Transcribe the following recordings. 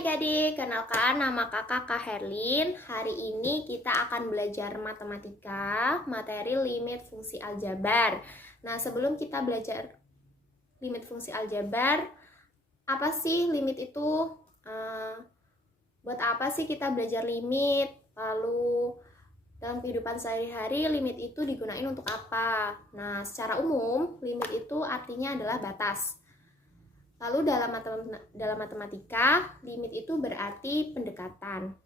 adik-adik, kenalkan nama kakak Kak Herlin. Hari ini kita akan belajar matematika, materi limit fungsi aljabar. Nah, sebelum kita belajar limit fungsi aljabar, apa sih limit itu? Buat apa sih kita belajar limit? Lalu dalam kehidupan sehari-hari limit itu digunakan untuk apa? Nah, secara umum limit itu artinya adalah batas. Lalu dalam matematika, limit itu berarti pendekatan.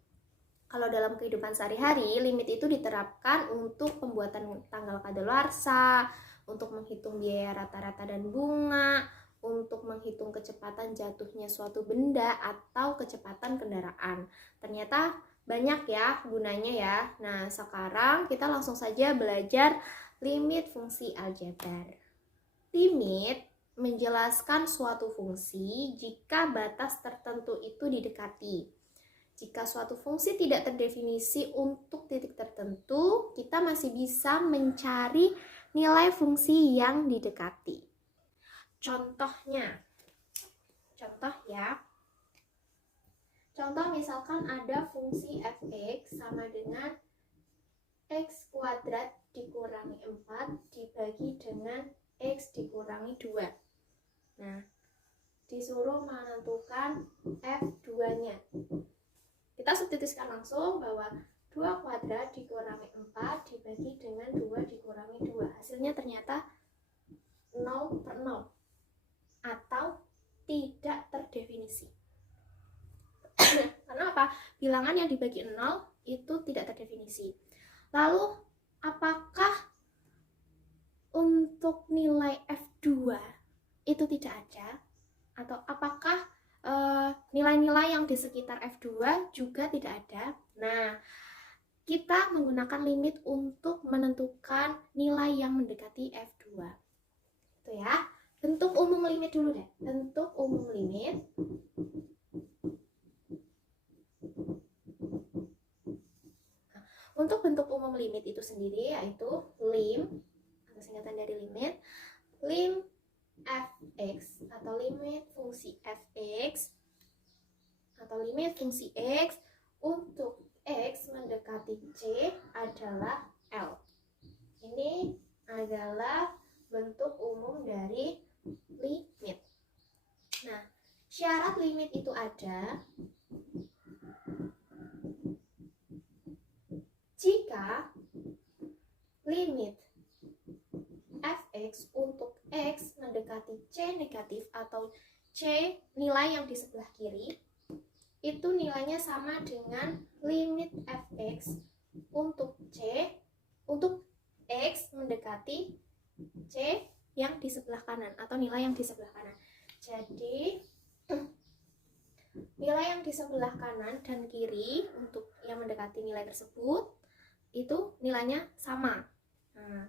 Kalau dalam kehidupan sehari-hari, limit itu diterapkan untuk pembuatan tanggal kadaluarsa, untuk menghitung biaya rata-rata dan bunga, untuk menghitung kecepatan jatuhnya suatu benda atau kecepatan kendaraan. Ternyata banyak ya gunanya ya. Nah, sekarang kita langsung saja belajar limit fungsi aljabar. Limit menjelaskan suatu fungsi jika batas tertentu itu didekati. Jika suatu fungsi tidak terdefinisi untuk titik tertentu, kita masih bisa mencari nilai fungsi yang didekati. Contoh ya. Contoh misalkan ada fungsi f(x) sama dengan x kuadrat dikurangi 4 dibagi dengan x dikurangi 2. Nah, disuruh menentukan F2-nya. Kita substitusikan langsung bahwa 2 kuadrat dikurangi 4 dibagi dengan 2 dikurangi 2. Hasilnya ternyata 0/0 atau tidak terdefinisi. Karena apa? Bilangan yang dibagi 0 itu tidak terdefinisi. Lalu, apakah untuk nilai F2 itu tidak ada, atau apakah nilai-nilai yang di sekitar F2 juga tidak ada? Nah, kita menggunakan limit untuk menentukan nilai yang mendekati F2. Itu ya. Bentuk umum limit dulu deh. Bentuk umum limit. Nah, untuk bentuk umum limit itu sendiri yaitu lim, atau singkatan dari limit, lim f(x) atau limit fungsi f(x) atau limit fungsi x untuk x mendekati c adalah L. Ini adalah bentuk umum dari limit. Nah, syarat limit itu ada jika limit f(x) untuk x mendekati c negatif atau c nilai yang di sebelah kiri itu nilainya sama dengan limit f(x) untuk x mendekati c yang di sebelah kanan atau nilai yang di sebelah kanan. Jadi nilai yang di sebelah kanan dan kiri untuk yang mendekati nilai tersebut itu nilainya sama. Nah,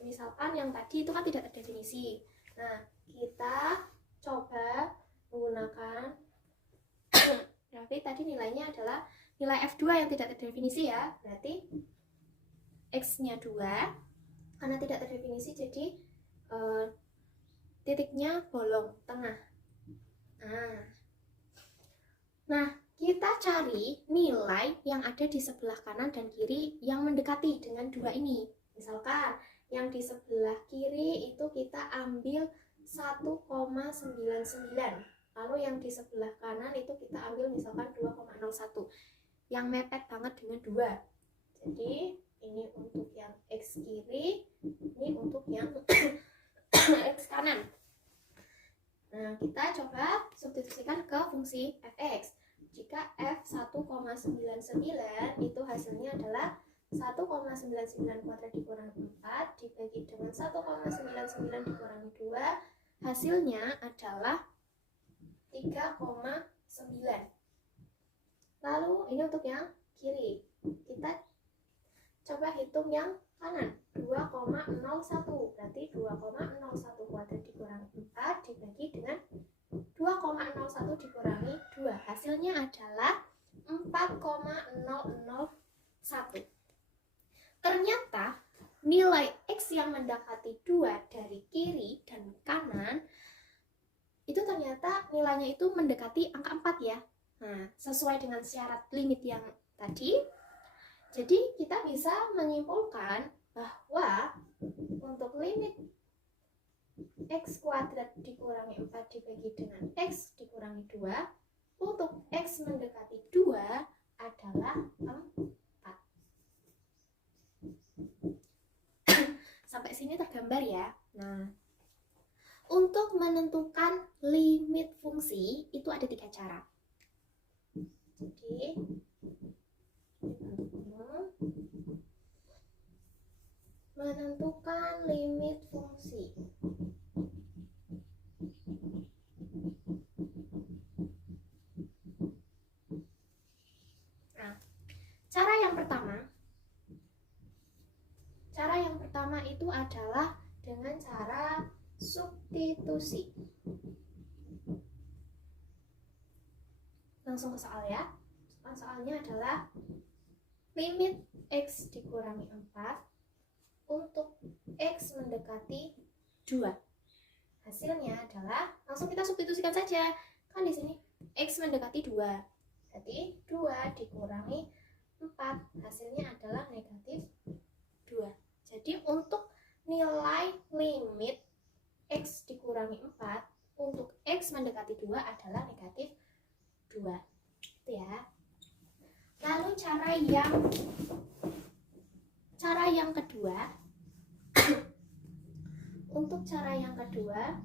misalkan yang tadi itu kan tidak terdefinisi. Nah, kita coba menggunakan berarti tadi nilainya adalah nilai F2 yang tidak terdefinisi ya. Berarti X-nya 2 karena tidak terdefinisi, jadi titiknya bolong tengah. Nah, kita cari nilai yang ada di sebelah kanan dan kiri yang mendekati dengan 2 ini. Misalkan yang di sebelah kiri itu kita ambil 1,99. Lalu yang di sebelah kanan itu kita ambil misalkan 2,01. Yang mepet banget dengan 2. Jadi ini untuk yang X kiri, ini untuk yang X kanan. Nah, kita coba substitusikan ke fungsi f(x). Jika f1,99 itu hasilnya adalah 1,99 kuadrat dikurangi 4 dibagi dengan 1,99 dikurangi 2, hasilnya adalah 3,9. Lalu ini untuk yang kiri. Kita coba hitung yang kanan. 2,01. Berarti 2,01 kuadrat dikurangi 4 dibagi dengan 2,01 dikurangi 2. Hasilnya adalah 4,001. Ternyata nilai X yang mendekati 2 dari kiri dan kanan itu ternyata nilainya itu mendekati angka 4 ya. Nah, sesuai dengan syarat limit yang tadi, jadi kita bisa menyimpulkan bahwa untuk limit x kuadrat dikurangi 4 dibagi dengan x dikurangi 2, untuk x mendekati 2 adalah 4. Sampai sini tergambar ya. Nah, untuk menentukan limit fungsi itu ada 3 cara. Jadi menentukan limit fungsi. Nah, cara yang pertama itu adalah dengan cara substitusi. Langsung ke soal ya. Soalnya adalah limit x dikurangi 4 untuk x mendekati 2. Hasilnya adalah, langsung kita substitusikan saja. Kan di sini x mendekati 2. Jadi 2 dikurangi 4, hasilnya adalah negatif 2. Jadi untuk nilai limit x dikurangi 4 untuk x mendekati 2 adalah negatif 2. Itu ya. Lalu cara yang kedua untuk cara yang kedua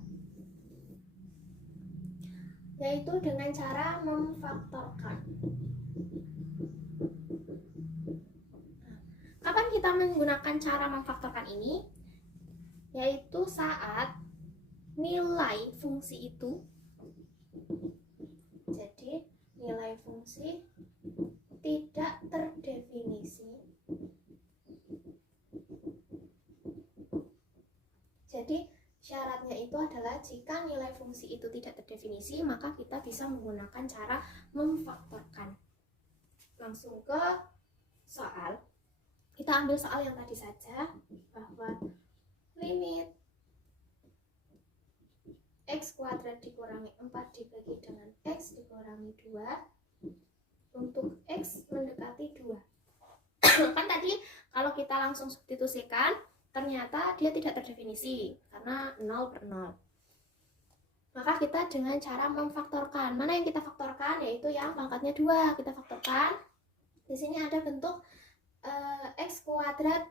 yaitu dengan cara memfaktorkan. Kapan kita menggunakan cara memfaktorkan ini? Yaitu saat nilai fungsi itu, jadi nilai fungsi tidak terdefinisi. Jadi syaratnya itu adalah jika nilai fungsi itu tidak terdefinisi, maka kita bisa menggunakan cara memfaktorkan. Langsung ke soal. Kita ambil soal yang tadi saja, bahwa limit x kuadrat dikurangi 4 dibagi dengan x dikurangi 2 untuk x mendekati 2. Kan tadi kalau kita langsung substitusikan, ternyata dia tidak terdefinisi karena 0/0. Maka kita dengan cara memfaktorkan. Mana yang kita faktorkan? Yaitu yang pangkatnya 2. Kita faktorkan. Di sini ada bentuk x kuadrat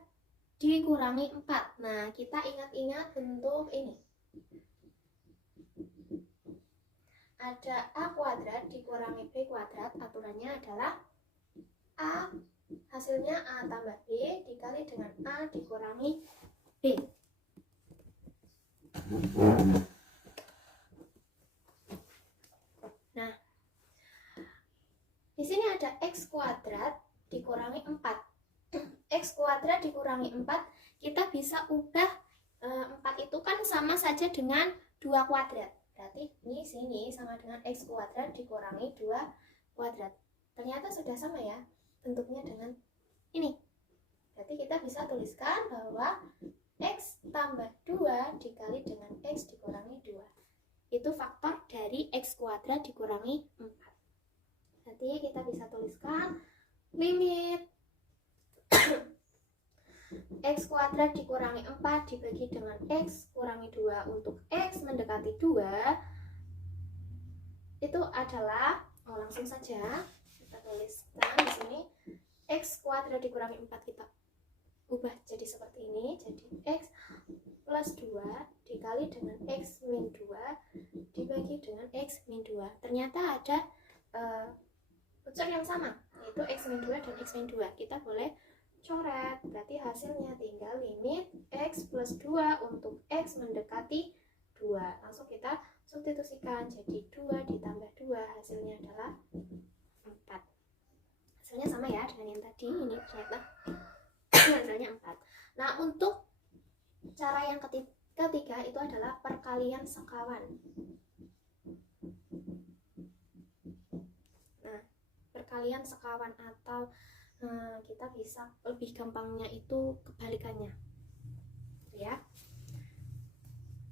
dikurangi 4. Nah, kita ingat-ingat bentuk ini. Ada a kuadrat dikurangi b kuadrat. Aturannya adalah a, hasilnya a tambah b dikali dengan a dikurangi b. Nah, di sini ada x kuadrat dikurangi 4. X kuadrat dikurangi 4, kita bisa ubah 4 itu kan sama saja dengan 2 kuadrat. Berarti ini sini sama dengan x kuadrat dikurangi 2 kuadrat. Ternyata sudah sama ya bentuknya dengan ini. Berarti kita bisa tuliskan bahwa x tambah 2 dikali dengan x dikurangi 2. Itu faktor dari x kuadrat dikurangi 4. Berarti kita bisa tuliskan limit x kuadrat dikurangi 4 dibagi dengan x kurangi 2 untuk x mendekati 2 itu adalah, langsung saja kita tuliskan di sini, x kuadrat dikurangi 4 kita ubah jadi seperti ini, jadi x plus 2 dikali dengan x min 2 dibagi dengan x min 2. Ternyata ada unsur yang sama, yaitu x min 2 dan x min 2. Kita boleh coret, berarti hasilnya tinggal limit x plus 2 untuk x mendekati 2. Langsung kita substitusikan, jadi 2 ditambah 2 hasilnya adalah 4. Hasilnya sama ya dengan yang tadi, ini ternyata hasilnya 4. Nah, untuk cara yang ketiga itu adalah perkalian sekawan. Nah, perkalian sekawan atau kita bisa lebih gampangnya itu kebalikannya ya.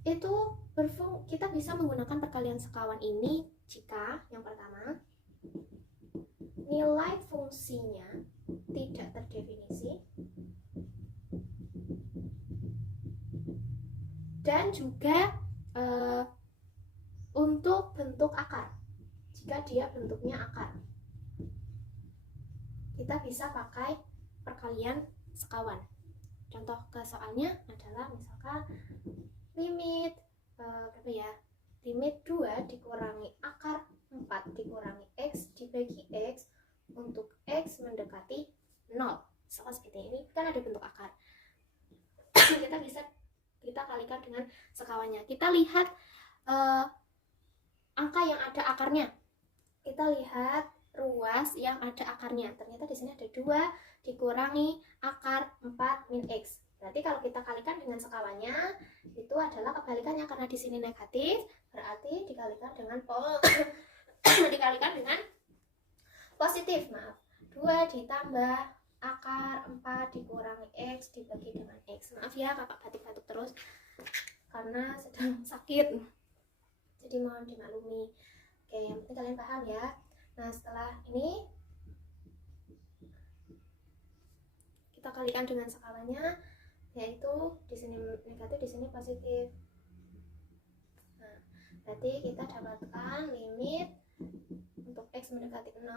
itu kita bisa menggunakan perkalian sekawan ini jika yang pertama nilai fungsinya tidak terdefinisi dan juga untuk bentuk akar, jika dia bentuknya akar, kita bisa pakai perkalian sekawan. Contoh ke soalnya adalah misalkan limit limit 2 dikurangi akar 4 dikurangi x dibagi x untuk x mendekati 0. Misalkan seperti ini, kan ada bentuk akar. kita kalikan dengan sekawannya. Kita lihat angka yang ada akarnya. Kita lihat ruas yang ada akarnya. Ternyata di sini ada 2 dikurangi akar 4 min x. Berarti kalau kita kalikan dengan sekawannya, itu adalah kebalikannya, karena di sini negatif, berarti dikalikan dengan positif. 2 ditambah akar 4 dikurangi x dibagi dengan x. Maaf ya, kakak batuk-batuk terus karena sedang sakit, jadi mohon dimaklumi. Oke, yang penting kalian paham ya. Nah, setelah ini kita kalikan dengan sekawannya, yaitu di sini negatif, di sini positif. Nah, berarti kita dapatkan limit untuk x mendekati 0.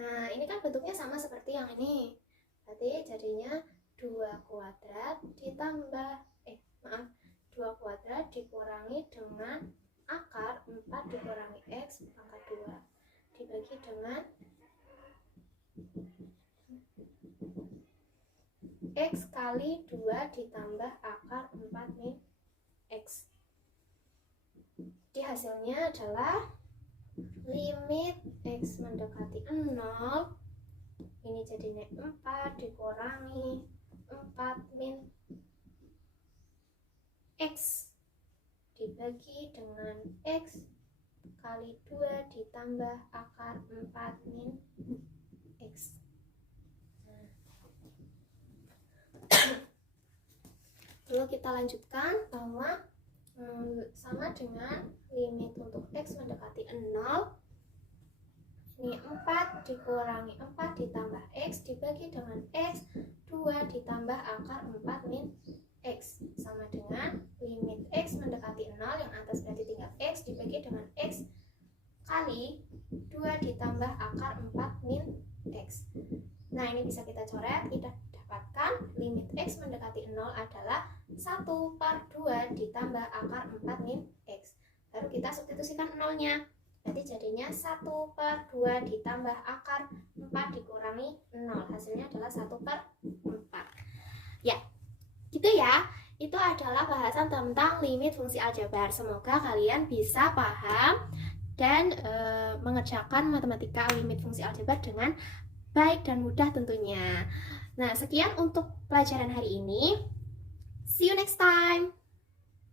Nah, ini kan bentuknya sama seperti yang ini. Berarti jadinya 2 kuadrat ditambah 2 kuadrat dikurangi dengan akar 4 dikurangi x pangkat 2 dibagi dengan x kali 2 ditambah akar 4 min x. Jadi hasilnya adalah limit x mendekati 0, ini jadinya 4 dikurangi 4 min x dibagi dengan x kali 2 ditambah akar 4 min x. Lalu kita lanjutkan bahwa sama dengan limit untuk x mendekati 0, ini 4 dikurangi 4 ditambah x dibagi dengan x 2 ditambah akar 4 min x, sama dengan limit x mendekati 0, yang atas berarti tinggal x dibagi dengan x kali 2 ditambah akar 4 min x. Nah, ini bisa kita coret, kita dapatkan limit x mendekati 0 adalah 1/2 ditambah akar 4 min x. Baru kita substitusikan 0-nya. Berarti jadinya 1/2 ditambah akar 4 dikurangi 0. Hasilnya adalah 1/4. Ya, gitu ya. Itu adalah bahasan tentang limit fungsi aljabar. Semoga kalian bisa paham dan mengerjakan matematika limit fungsi aljabar dengan baik dan mudah tentunya. Nah, sekian untuk pelajaran hari ini. See you next time.